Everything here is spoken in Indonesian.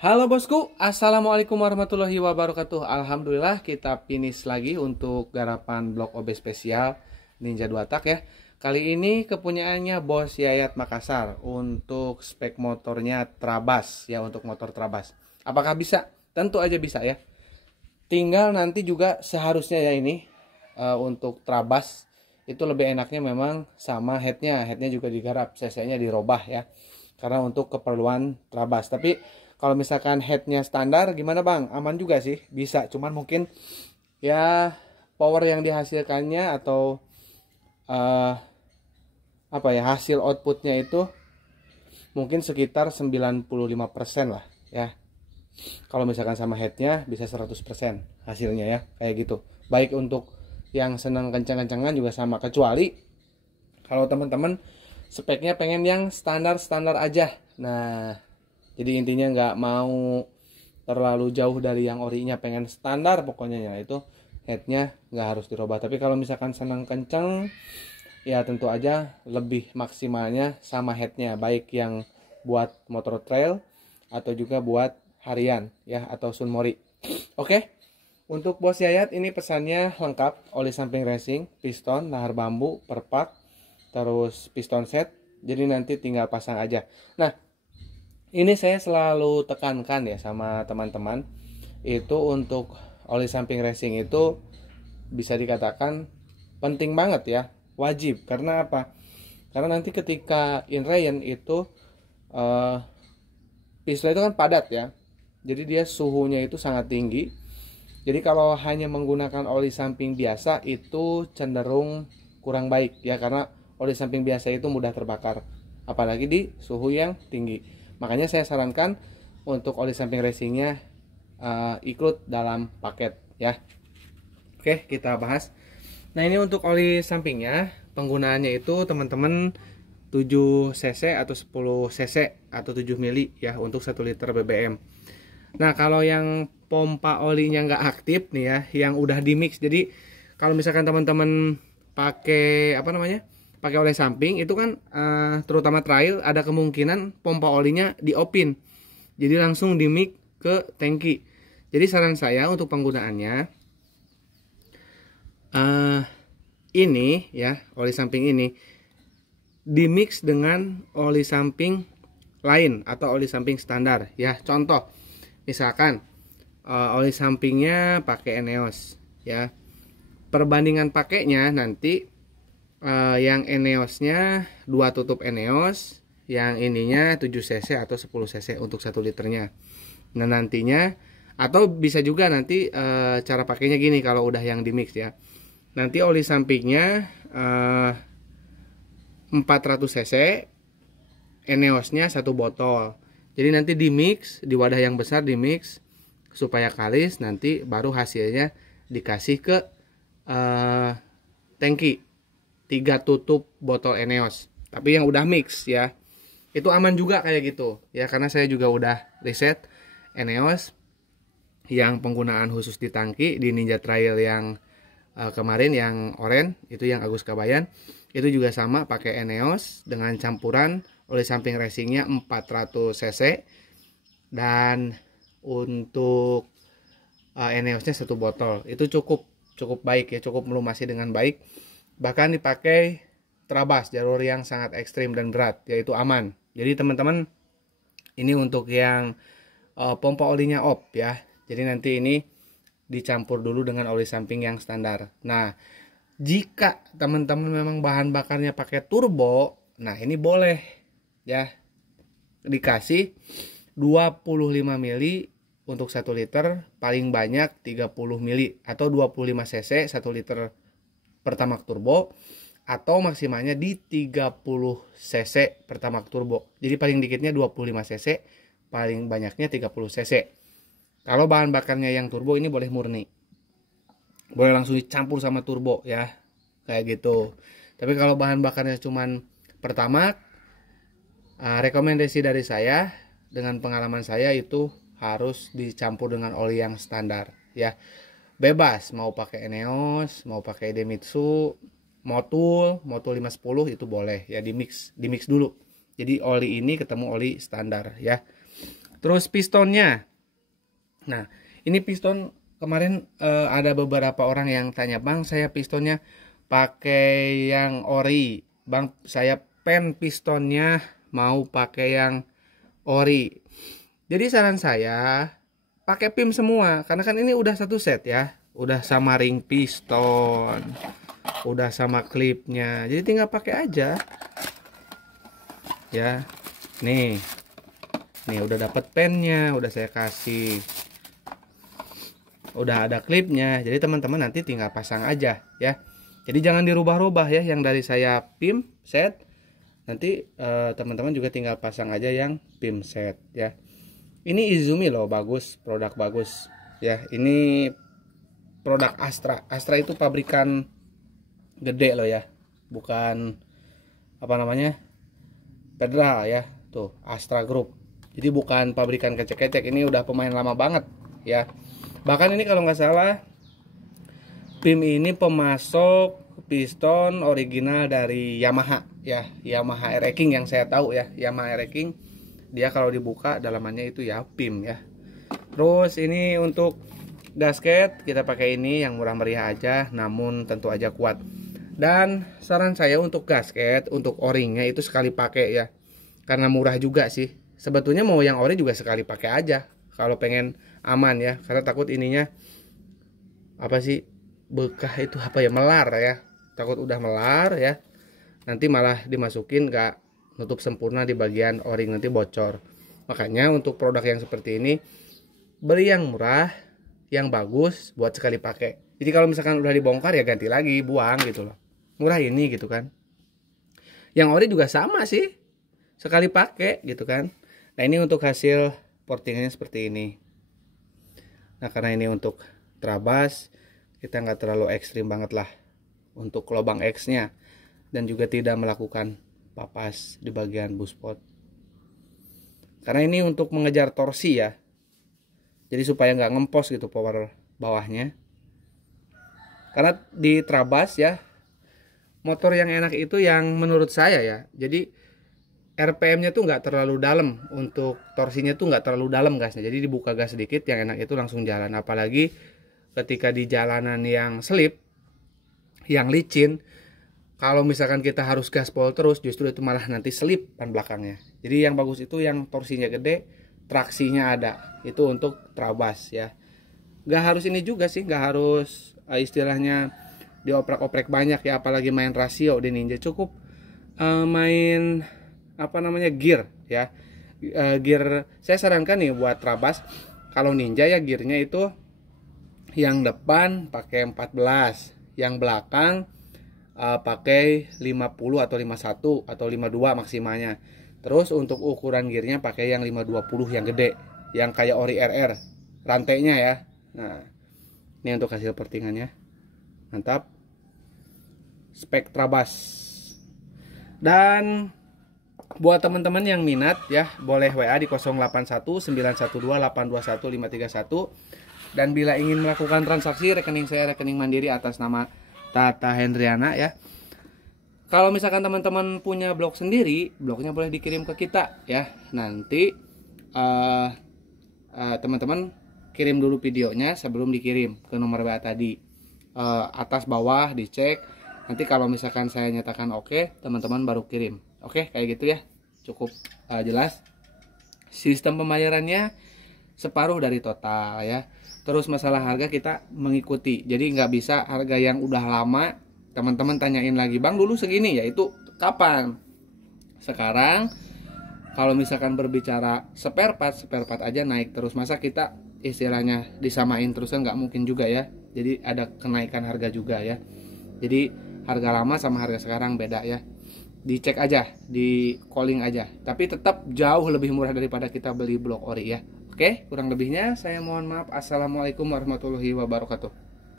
Halo bosku, assalamualaikum warahmatullahi wabarakatuh. Alhamdulillah kita finish lagi untuk garapan blok OB spesial Ninja 2 tak ya. Kali ini kepunyaannya Bos Yayat Makassar untuk spek motornya Trabas ya, untuk motor Trabas. Apakah bisa? Tentu aja bisa ya. Tinggal nanti juga seharusnya ya ini untuk Trabas itu lebih enaknya memang sama headnya juga digarap, cc-nya dirobah ya. Karena untuk keperluan Trabas. Tapi kalau misalkan headnya standar gimana bang? Aman juga sih, bisa. Cuman mungkin ya power yang dihasilkannya atau eh, apa ya, hasil outputnya itu mungkin sekitar 95% lah ya. Kalau misalkan sama headnya bisa 100% hasilnya ya, kayak gitu. Baik untuk yang senang kencang-kencangan juga sama, kecuali kalau teman-teman speknya pengen yang standar-standar aja. Nah, jadi intinya nggak mau terlalu jauh dari yang orinya, pengen standar pokoknya ya, itu headnya nggak harus dirubah. Tapi kalau misalkan senang kencang ya tentu aja lebih maksimalnya sama headnya, baik yang buat motor trail atau juga buat harian ya, atau sunmori. Oke, untuk Bos Yayat ini pesannya lengkap: oli samping racing, piston, lahar bambu, perpak, terus piston set. Jadi nanti tinggal pasang aja. Nah, ini saya selalu tekankan ya sama teman-teman, itu untuk oli samping racing itu bisa dikatakan penting banget ya, wajib. Karena apa? Karena nanti ketika in rain itu piston itu kan padat ya, jadi dia suhunya itu sangat tinggi. Jadi kalau hanya menggunakan oli samping biasa itu cenderung kurang baik ya, karena oli samping biasa itu mudah terbakar apalagi di suhu yang tinggi. Makanya saya sarankan untuk oli samping racingnya ikut dalam paket ya. Oke, kita bahas. Nah, ini untuk oli sampingnya, penggunaannya itu teman-teman 7 cc atau 10 cc atau 7 mili ya untuk 1 liter BBM. Nah, kalau yang pompa olinya nggak aktif nih ya, yang udah di mix. Jadi kalau misalkan teman-teman pakai apa namanya, pakai oli samping itu kan terutama trail, ada kemungkinan pompa olinya di open. Jadi langsung di mix ke tangki. Jadi saran saya untuk penggunaannya ini ya, oli samping ini dimix dengan oli samping lain atau oli samping standar ya. Contoh misalkan oli sampingnya pakai Eneos ya, perbandingan pakainya nanti yang Eneosnya 2 tutup Eneos, yang ininya 7 cc atau 10 cc untuk 1 liternya. Nah nantinya, atau bisa juga nanti cara pakainya gini kalau udah yang di mix ya. Nanti oli sampingnya 400 cc, Eneosnya 1 botol. Jadi nanti di mix di wadah yang besar, di mix supaya kalis, nanti baru hasilnya dikasih ke tangki 3 tutup botol Eneos. Tapi yang udah mix ya, itu aman juga kayak gitu ya, karena saya juga udah riset Eneos yang penggunaan khusus di tangki di Ninja Trail yang kemarin yang oranye itu, yang Agus Kabayan, itu juga sama pakai Eneos dengan campuran oli samping racingnya 400 cc, dan untuk Eneosnya 1 botol. Itu cukup baik ya, cukup melumasi dengan baik. Bahkan dipakai Trabas, jalur yang sangat ekstrim dan berat, yaitu aman. Jadi teman-teman, ini untuk yang pompa olinya off ya. Jadi nanti ini dicampur dulu dengan oli samping yang standar. Nah, jika teman-teman memang bahan bakarnya pakai turbo, nah ini boleh ya, dikasih 25 mili untuk 1 liter, paling banyak 30 mili atau 25 cc 1 liter Pertamax turbo, atau maksimalnya di 30 cc Pertamax turbo. Jadi paling dikitnya 25 cc, paling banyaknya 30 cc. Kalau bahan bakarnya yang turbo ini boleh murni, boleh langsung dicampur sama turbo ya, kayak gitu. Tapi kalau bahan bakarnya cuman Pertamax, rekomendasi dari saya dengan pengalaman saya itu harus dicampur dengan oli yang standar ya. Bebas mau pakai Eneos, mau pakai Idemitsu, Motul 510 itu boleh ya, di mix dulu. Jadi oli ini ketemu oli standar ya. Terus pistonnya. Nah, ini piston kemarin ada beberapa orang yang tanya, "Bang, saya pistonnya pakai yang ori. Bang, saya pen pistonnya mau pakai yang ori." Jadi saran saya pakai PIM semua, karena kan ini udah satu set ya. Udah sama ring piston, udah sama klipnya. Jadi tinggal pakai aja. Ya. Nih. Nih udah dapat pennya, udah saya kasih. Udah ada klipnya. Jadi teman-teman nanti tinggal pasang aja ya. Jadi jangan dirubah-rubah ya, yang dari saya PIM set. Nanti teman-teman juga tinggal pasang aja yang PIM set ya. Ini Izumi loh, bagus, produk bagus ya. Ini produk Astra. Astra itu pabrikan gede loh ya, bukan apa namanya Federal ya. Tuh Astra Group. Jadi bukan pabrikan kecek-kecek. Ini udah pemain lama banget ya. Bahkan ini kalau nggak salah PIM ini pemasok piston original dari Yamaha ya. Yamaha Air King yang saya tahu ya. Yamaha Air King, dia kalau dibuka dalamannya itu ya PIM ya. Terus ini untuk gasket kita pakai ini yang murah meriah aja, namun tentu aja kuat. Dan saran saya untuk gasket, untuk o-ringnya itu sekali pakai ya, karena murah juga sih. Sebetulnya mau yang ori juga sekali pakai aja kalau pengen aman ya, karena takut ininya apa sih, bekah itu apa ya, melar ya. Takut udah melar ya, nanti malah dimasukin nggak nutup sempurna di bagian o-ring, nanti bocor. Makanya untuk produk yang seperti ini beli yang murah, yang bagus buat sekali pakai. Jadi kalau misalkan udah dibongkar ya ganti lagi, buang gitu loh. Murah ini gitu kan. Yang ori juga sama sih, sekali pakai gitu kan. Nah ini untuk hasil portingannya seperti ini. Nah karena ini untuk trabas, kita nggak terlalu ekstrim banget lah untuk lubang X nya, dan juga tidak melakukan papas di bagian buspot, karena ini untuk mengejar torsi ya. Jadi supaya nggak ngempos gitu power bawahnya. Karena di trabas ya, motor yang enak itu yang menurut saya ya, jadi RPM-nya tuh nggak terlalu dalam, untuk torsinya tuh nggak terlalu dalam gasnya. Jadi dibuka gas sedikit, yang enak itu langsung jalan. Apalagi ketika di jalanan yang selip, yang licin, kalau misalkan kita harus gaspol terus, justru itu malah nanti selip ban belakangnya. Jadi yang bagus itu yang torsinya gede, traksinya ada. Itu untuk trabas ya. Nggak harus ini juga sih, nggak harus istilahnya dioprek-oprek banyak ya. Apalagi main rasio di Ninja, cukup main apa namanya gear ya. Gear saya sarankan nih buat trabas, kalau Ninja ya gearnya itu yang depan pakai 14, yang belakang pakai 50 atau 51 atau 52 maksimalnya. Terus untuk ukuran gearnya pakai yang 520 yang gede, yang kayak ori RR rantainya ya. Nah ini untuk hasil portingannya, mantap. Spek trabas. Dan buat teman-teman yang minat ya, boleh WA di 081912821531. Dan bila ingin melakukan transaksi, rekening saya rekening mandiri atas nama Tata Hendriana ya. Kalau misalkan teman-teman punya blog sendiri, blognya boleh dikirim ke kita ya. Nanti teman-teman kirim dulu videonya sebelum dikirim ke nomor WA tadi. Atas bawah dicek. Nanti kalau misalkan saya nyatakan oke, teman-teman baru kirim. Oke, kayak gitu ya. Cukup jelas. Sistem pembayarannya separuh dari total ya. Terus masalah harga kita mengikuti. Jadi nggak bisa harga yang udah lama teman-teman tanyain lagi, "Bang, dulu segini ya, itu kapan?" Sekarang kalau misalkan berbicara spare part aja naik terus. Masa kita istilahnya disamain terusan, nggak mungkin juga ya. Jadi ada kenaikan harga juga ya. Jadi harga lama sama harga sekarang beda ya. Dicek aja, di calling aja. Tapi tetap jauh lebih murah daripada kita beli blok ori ya. Oke, kurang lebihnya saya mohon maaf. Assalamualaikum warahmatullahi wabarakatuh.